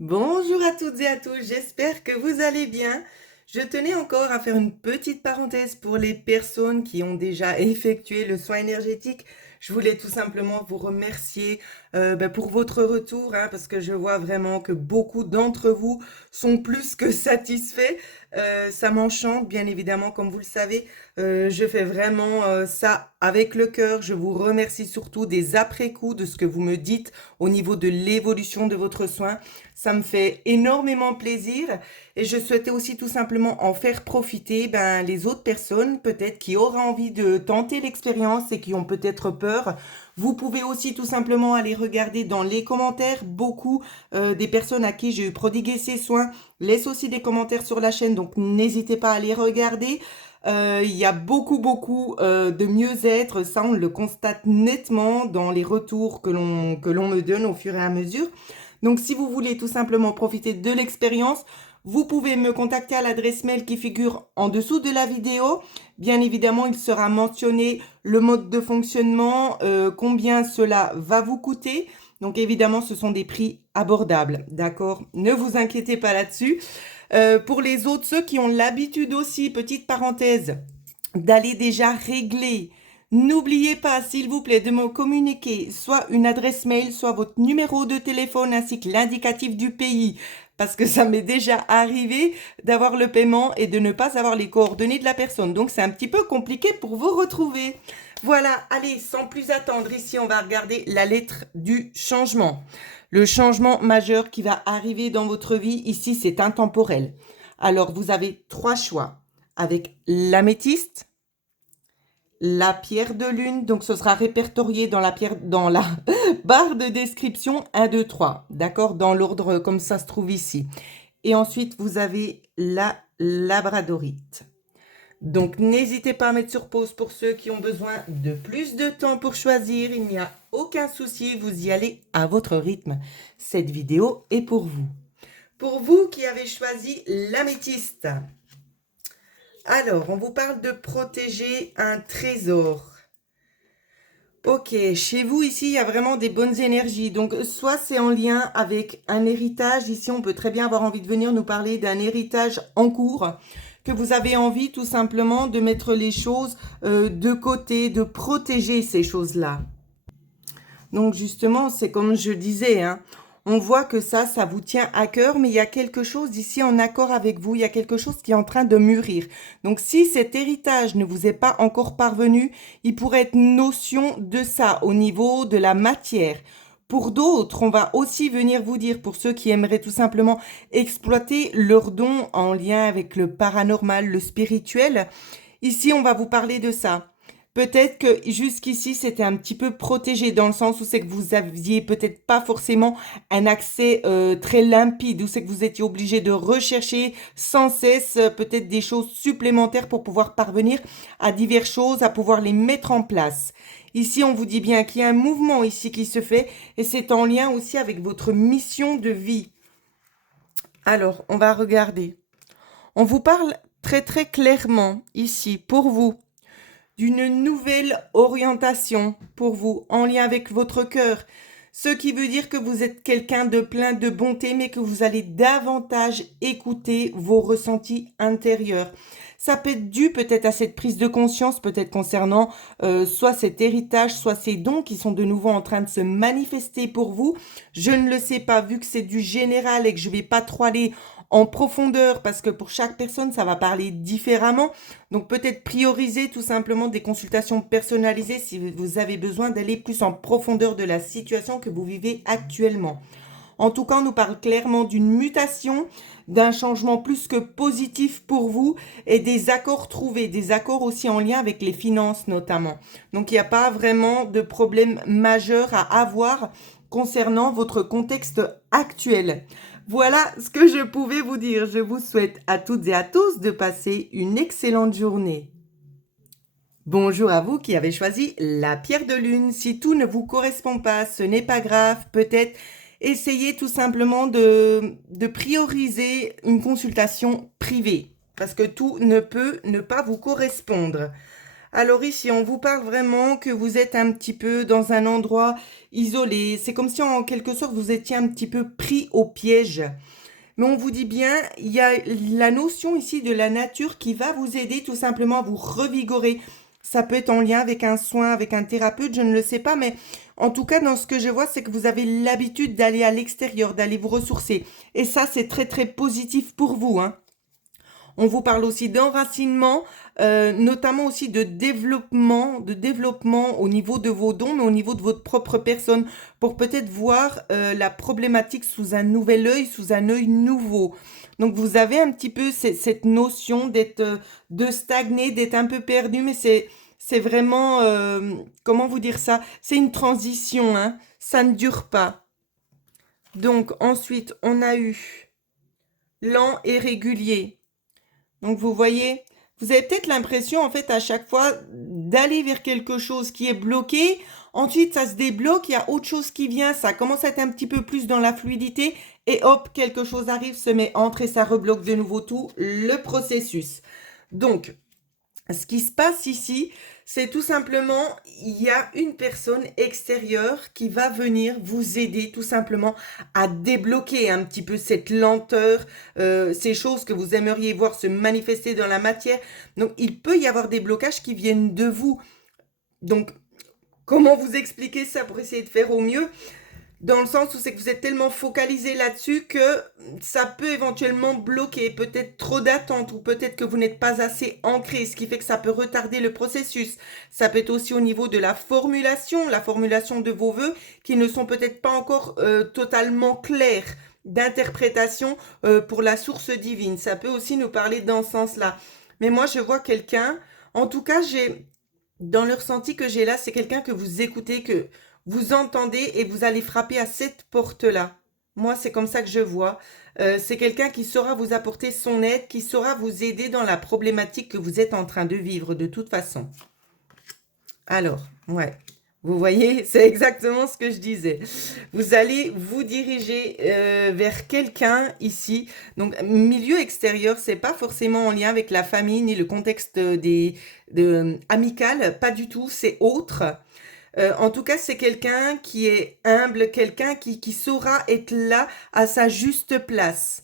Bonjour à toutes et à tous, j'espère que vous allez bien. Je tenais encore à faire une petite parenthèse pour les personnes qui ont déjà effectué le soin énergétique. Je voulais tout simplement vous remercier pour votre retour, hein, parce que je vois vraiment que beaucoup d'entre vous sont plus que satisfaits. Ça m'enchante, bien évidemment, comme vous le savez. Je fais vraiment ça avec le cœur. Je vous remercie surtout des après-coups, de ce que vous me dites au niveau de l'évolution de votre soin. Ça me fait énormément plaisir et je souhaitais aussi tout simplement en faire profiter les autres personnes peut-être qui auraient envie de tenter l'expérience et qui ont peut-être peur. Vous pouvez aussi tout simplement aller regarder dans les commentaires. Beaucoup des personnes à qui j'ai eu prodigué ces soins laissent aussi des commentaires sur la chaîne, donc n'hésitez pas à les regarder. Il y a beaucoup de mieux-être, ça on le constate nettement dans les retours que l'on me donne au fur et à mesure. Donc si vous voulez tout simplement profiter de l'expérience, vous pouvez me contacter à l'adresse mail qui figure en dessous de la vidéo. Bien évidemment, il sera mentionné le mode de fonctionnement, combien cela va vous coûter. Donc évidemment, ce sont des prix abordables, d'accord? Ne vous inquiétez pas là-dessus. Pour les autres, ceux qui ont l'habitude aussi, petite parenthèse, d'aller déjà régler. N'oubliez pas, s'il vous plaît, de me communiquer soit une adresse mail, soit votre numéro de téléphone ainsi que l'indicatif du pays. Parce que ça m'est déjà arrivé d'avoir le paiement et de ne pas avoir les coordonnées de la personne. Donc c'est un petit peu compliqué pour vous retrouver. Voilà, allez, sans plus attendre, ici on va regarder la lettre du changement. Le changement majeur qui va arriver dans votre vie, ici c'est intemporel. Alors vous avez trois choix avec l'améthyste, la pierre de lune, donc ce sera répertorié dans la barre de description 1, 2, 3, d'accord, dans l'ordre comme ça se trouve ici. Et ensuite, vous avez la labradorite. Donc, n'hésitez pas à mettre sur pause pour ceux qui ont besoin de plus de temps pour choisir. Il n'y a aucun souci, vous y allez à votre rythme. Cette vidéo est pour vous. Pour vous qui avez choisi l'améthyste, alors, on vous parle de protéger un trésor. Ok, chez vous ici, il y a vraiment des bonnes énergies. Donc, soit c'est en lien avec un héritage. Ici, on peut très bien avoir envie de venir nous parler d'un héritage en cours, que vous avez envie tout simplement de mettre les choses de côté, de protéger ces choses-là. Donc justement, c'est comme je disais, hein, on voit que ça vous tient à cœur, mais il y a quelque chose ici en accord avec vous, il y a quelque chose qui est en train de mûrir. Donc si cet héritage ne vous est pas encore parvenu, il pourrait être notion de ça au niveau de la matière. Pour d'autres, on va aussi venir vous dire, pour ceux qui aimeraient tout simplement exploiter leurs dons en lien avec le paranormal, le spirituel, ici on va vous parler de ça. Peut-être que jusqu'ici, c'était un petit peu protégé dans le sens où c'est que vous aviez peut-être pas forcément un accès très limpide, où c'est que vous étiez obligé de rechercher sans cesse peut-être des choses supplémentaires pour pouvoir parvenir à diverses choses, à pouvoir les mettre en place. Ici, on vous dit bien qu'il y a un mouvement ici qui se fait et c'est en lien aussi avec votre mission de vie. Alors, on va regarder. On vous parle très clairement ici pour vous d'une nouvelle orientation pour vous en lien avec votre cœur. Ce qui veut dire que vous êtes quelqu'un de plein de bonté, mais que vous allez davantage écouter vos ressentis intérieurs. Ça peut être dû peut-être à cette prise de conscience, peut-être concernant soit cet héritage, soit ces dons qui sont de nouveau en train de se manifester pour vous. Je ne le sais pas, vu que c'est du général et que je vais pas trop aller en profondeur, parce que pour chaque personne, ça va parler différemment. Donc peut-être prioriser tout simplement des consultations personnalisées si vous avez besoin d'aller plus en profondeur de la situation que vous vivez actuellement. En tout cas, on nous parle clairement d'une mutation, d'un changement plus que positif pour vous et des accords trouvés, des accords aussi en lien avec les finances notamment. Donc il n'y a pas vraiment de problème majeur à avoir concernant votre contexte actuel. Voilà ce que je pouvais vous dire. Je vous souhaite à toutes et à tous de passer une excellente journée. Bonjour à vous qui avez choisi la pierre de lune. Si tout ne vous correspond pas, ce n'est pas grave. Peut-être essayez tout simplement de prioriser une consultation privée parce que tout ne peut ne pas vous correspondre. Alors ici, on vous parle vraiment que vous êtes un petit peu dans un endroit isolé. C'est comme si en quelque sorte vous étiez un petit peu pris au piège. Mais on vous dit bien, il y a la notion ici de la nature qui va vous aider tout simplement à vous revigorer. Ça peut être en lien avec un soin, avec un thérapeute, je ne le sais pas, mais en tout cas, dans ce que je vois, c'est que vous avez l'habitude d'aller à l'extérieur, d'aller vous ressourcer. Et ça, c'est très, très positif pour vous, hein. On vous parle aussi d'enracinement, notamment aussi de développement au niveau de vos dons, mais au niveau de votre propre personne, pour peut-être voir la problématique sous un nouvel œil, sous un œil nouveau. Donc vous avez un petit peu cette notion d'être, de stagner, d'être un peu perdu, mais c'est vraiment, comment vous dire ça? C'est une transition, hein. Ça ne dure pas. Donc ensuite, on a eu lent et régulier. Donc vous voyez, vous avez peut-être l'impression en fait à chaque fois d'aller vers quelque chose qui est bloqué. Ensuite, ça se débloque, il y a autre chose qui vient, ça commence à être un petit peu plus dans la fluidité et hop, quelque chose arrive, se met entre et ça rebloque de nouveau tout le processus. Donc, ce qui se passe ici, c'est tout simplement, il y a une personne extérieure qui va venir vous aider tout simplement à débloquer un petit peu cette lenteur, ces choses que vous aimeriez voir se manifester dans la matière. Donc, il peut y avoir des blocages qui viennent de vous. Donc, comment vous expliquer ça pour essayer de faire au mieux? Dans le sens où c'est que vous êtes tellement focalisé là-dessus que ça peut éventuellement bloquer, peut-être trop d'attente ou peut-être que vous n'êtes pas assez ancré, ce qui fait que ça peut retarder le processus. Ça peut être aussi au niveau de la formulation de vos vœux qui ne sont peut-être pas encore totalement clairs d'interprétation pour la source divine. Ça peut aussi nous parler dans ce sens-là. Mais moi, je vois quelqu'un, en tout cas, dans le ressenti que j'ai là, c'est quelqu'un que vous écoutez, que vous entendez et vous allez frapper à cette porte-là. Moi, c'est comme ça que je vois. C'est quelqu'un qui saura vous apporter son aide, qui saura vous aider dans la problématique que vous êtes en train de vivre de toute façon. Alors, ouais. Vous voyez, c'est exactement ce que je disais. Vous allez vous diriger vers quelqu'un ici. Donc, milieu extérieur, c'est pas forcément en lien avec la famille ni le contexte amical, pas du tout, c'est autre. En tout cas, c'est quelqu'un qui est humble, quelqu'un qui saura être là à sa juste place.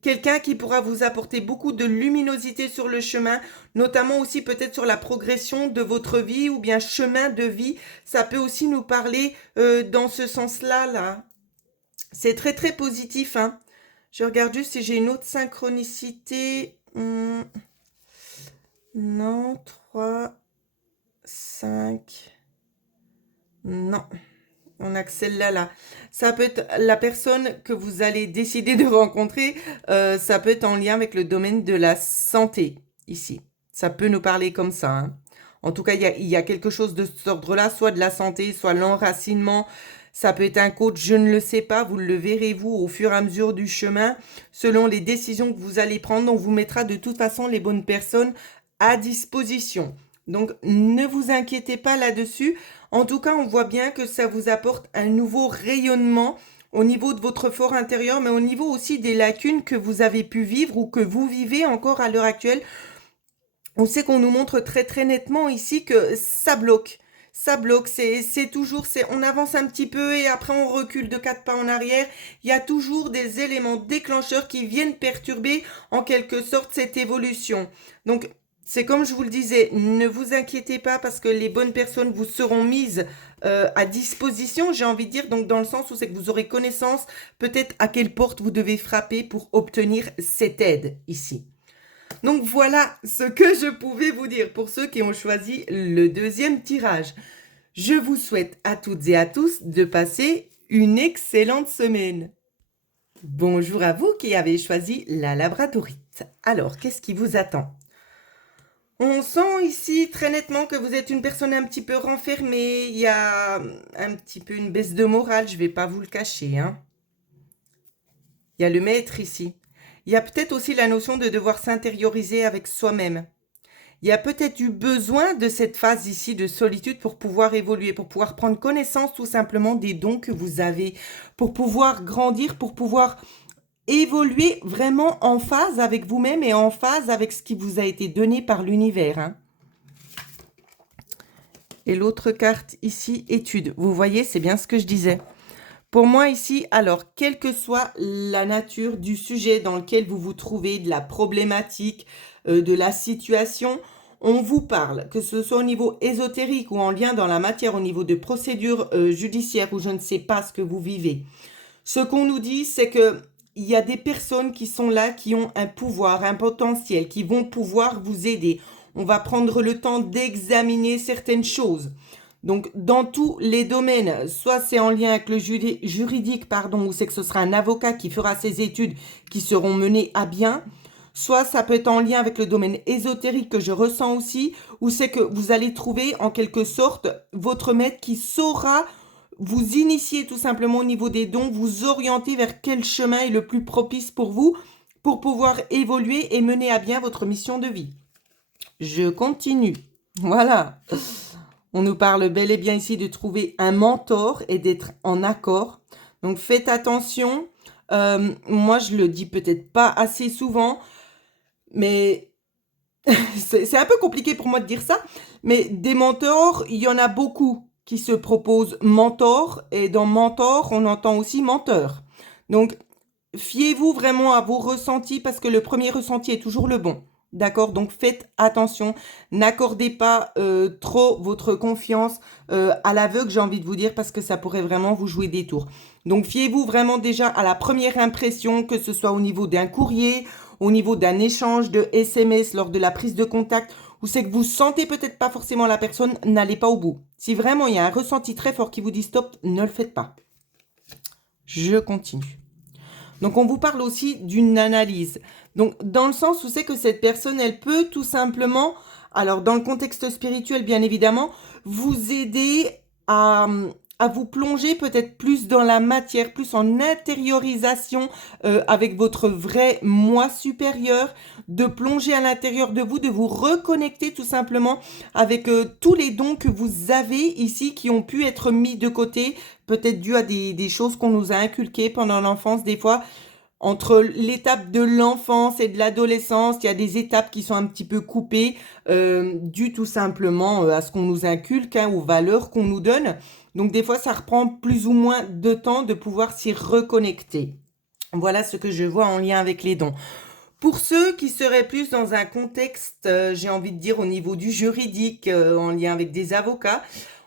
Quelqu'un qui pourra vous apporter beaucoup de luminosité sur le chemin, notamment aussi peut-être sur la progression de votre vie ou bien chemin de vie. Ça peut aussi nous parler dans ce sens-là, là. C'est très très positif, hein. Je regarde juste si j'ai une autre synchronicité. Non, 3, 5. Non. On a que celle-là, là. Ça peut être la personne que vous allez décider de rencontrer. Ça peut être en lien avec le domaine de la santé, ici. Ça peut nous parler comme ça, hein. En tout cas, il y a quelque chose de cet ordre-là, soit de la santé, soit l'enracinement. Ça peut être un coach, je ne le sais pas. Vous le verrez, vous, au fur et à mesure du chemin, selon les décisions que vous allez prendre. On vous mettra de toute façon les bonnes personnes à disposition. Donc, ne vous inquiétez pas là-dessus. En tout cas, on voit bien que ça vous apporte un nouveau rayonnement au niveau de votre fort intérieur, mais au niveau aussi des lacunes que vous avez pu vivre ou que vous vivez encore à l'heure actuelle. On sait qu'on nous montre très très nettement ici que ça bloque. Ça bloque, c'est toujours, on avance un petit peu et après on recule de 4 pas en arrière. Il y a toujours des éléments déclencheurs qui viennent perturber en quelque sorte cette évolution. Donc, c'est comme je vous le disais, ne vous inquiétez pas parce que les bonnes personnes vous seront mises à disposition, j'ai envie de dire, donc dans le sens où c'est que vous aurez connaissance peut-être à quelle porte vous devez frapper pour obtenir cette aide ici. Donc voilà ce que je pouvais vous dire pour ceux qui ont choisi le deuxième tirage. Je vous souhaite à toutes et à tous de passer une excellente semaine. Bonjour à vous qui avez choisi la labradorite. Alors, qu'est-ce qui vous attend? On sent ici très nettement que vous êtes une personne un petit peu renfermée. Il y a un petit peu une baisse de morale, je ne vais pas vous le cacher, hein. Il y a le maître ici. Il y a peut-être aussi la notion de devoir s'intérioriser avec soi-même. Il y a peut-être eu besoin de cette phase ici de solitude pour pouvoir évoluer, pour pouvoir prendre connaissance tout simplement des dons que vous avez, pour pouvoir grandir, pour pouvoir évoluer vraiment en phase avec vous-même et en phase avec ce qui vous a été donné par l'univers, hein. Et l'autre carte ici, études. Vous voyez, c'est bien ce que je disais. Pour moi ici, alors, quelle que soit la nature du sujet dans lequel vous vous trouvez, de la problématique, de la situation, on vous parle, que ce soit au niveau ésotérique ou en lien dans la matière, au niveau de procédures judiciaires ou je ne sais pas ce que vous vivez. Ce qu'on nous dit, c'est que il y a des personnes qui sont là, qui ont un pouvoir, un potentiel, qui vont pouvoir vous aider. On va prendre le temps d'examiner certaines choses. Donc, dans tous les domaines, soit c'est en lien avec le juridique, pardon, ou c'est que ce sera un avocat qui fera ses études qui seront menées à bien, soit ça peut être en lien avec le domaine ésotérique que je ressens aussi, ou c'est que vous allez trouver en quelque sorte votre maître qui saura vous initier tout simplement au niveau des dons, vous orienter vers quel chemin est le plus propice pour vous, pour pouvoir évoluer et mener à bien votre mission de vie. Je continue. Voilà. On nous parle bel et bien ici de trouver un mentor et d'être en accord. Donc faites attention. Moi, je le dis peut-être pas assez souvent, mais c'est un peu compliqué pour moi de dire ça. Mais des mentors, il y en a beaucoup qui se proposent mentor. Et dans mentor, on entend aussi menteur. Donc, fiez-vous vraiment à vos ressentis parce que le premier ressenti est toujours le bon. D'accord? Donc faites attention. N'accordez pas trop votre confiance à l'aveugle, j'ai envie de vous dire, parce que ça pourrait vraiment vous jouer des tours. Donc fiez-vous vraiment déjà à la première impression, que ce soit au niveau d'un courrier, au niveau d'un échange de SMS lors de la prise de contact, ou c'est que vous sentez peut-être pas forcément la personne, n'allez pas au bout. Si vraiment il y a un ressenti très fort qui vous dit stop, ne le faites pas. Je continue. Donc, on vous parle aussi d'une analyse. Donc, dans le sens où c'est que cette personne, elle peut tout simplement, alors dans le contexte spirituel, bien évidemment, vous aider à vous plonger peut-être plus dans la matière, plus en intériorisation avec votre vrai moi supérieur, de plonger à l'intérieur de vous, de vous reconnecter tout simplement avec tous les dons que vous avez ici qui ont pu être mis de côté, peut-être dû à des choses qu'on nous a inculquées pendant l'enfance. Des fois, entre l'étape de l'enfance et de l'adolescence, il y a des étapes qui sont un petit peu coupées, dues tout simplement à ce qu'on nous inculque, aux valeurs qu'on nous donne. Donc des fois, ça reprend plus ou moins de temps de pouvoir s'y reconnecter. Voilà ce que je vois en lien avec les dons. Pour ceux qui seraient plus dans un contexte, j'ai envie de dire au niveau du juridique, en lien avec des avocats,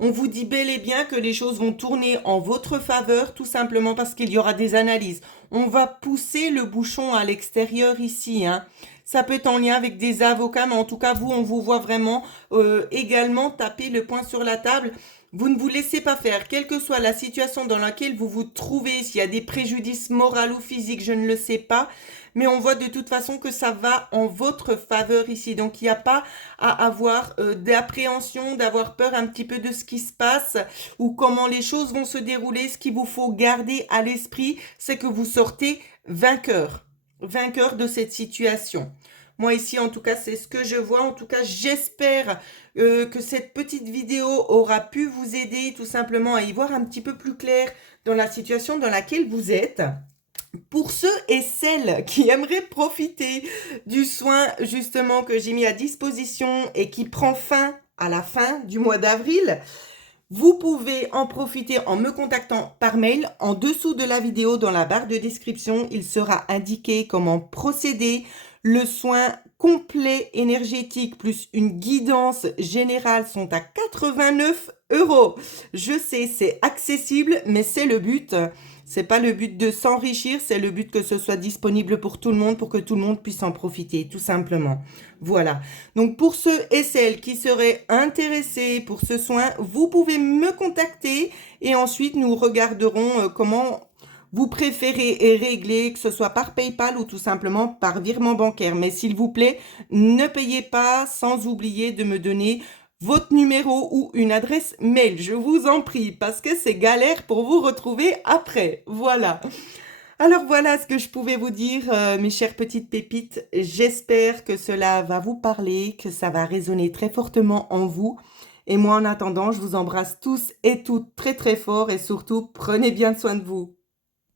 on vous dit bel et bien que les choses vont tourner en votre faveur, tout simplement parce qu'il y aura des analyses. On va pousser le bouchon à l'extérieur ici, hein. Ça peut être en lien avec des avocats, mais en tout cas, vous, on vous voit vraiment également taper le poing sur la table. Vous ne vous laissez pas faire, quelle que soit la situation dans laquelle vous vous trouvez, s'il y a des préjudices moraux ou physiques, je ne le sais pas, mais on voit de toute façon que ça va en votre faveur ici. Donc, il n'y a pas à avoir d'appréhension, d'avoir peur un petit peu de ce qui se passe ou comment les choses vont se dérouler. Ce qu'il vous faut garder à l'esprit, c'est que vous sortez vainqueur, vainqueur de cette situation. Moi ici, en tout cas, c'est ce que je vois. En tout cas, j'espère que cette petite vidéo aura pu vous aider tout simplement à y voir un petit peu plus clair dans la situation dans laquelle vous êtes. Pour ceux et celles qui aimeraient profiter du soin justement que j'ai mis à disposition et qui prend fin à la fin du mois d'avril, vous pouvez en profiter en me contactant par mail. En dessous de la vidéo, dans la barre de description, il sera indiqué comment procéder. Le soin complet énergétique plus une guidance générale sont à 89 €. Je sais, c'est accessible, mais c'est le but. C'est pas le but de s'enrichir, c'est le but que ce soit disponible pour tout le monde, pour que tout le monde puisse en profiter, tout simplement. Voilà. Donc, pour ceux et celles qui seraient intéressés pour ce soin, vous pouvez me contacter et ensuite nous regarderons comment vous préférez régler, que ce soit par PayPal ou tout simplement par virement bancaire. Mais s'il vous plaît, ne payez pas sans oublier de me donner votre numéro ou une adresse mail. Je vous en prie, parce que c'est galère pour vous retrouver après. Voilà. Alors voilà ce que je pouvais vous dire, mes chères petites pépites. J'espère que cela va vous parler, que ça va résonner très fortement en vous. Et moi, en attendant, je vous embrasse tous et toutes très très fort et surtout, prenez bien soin de vous.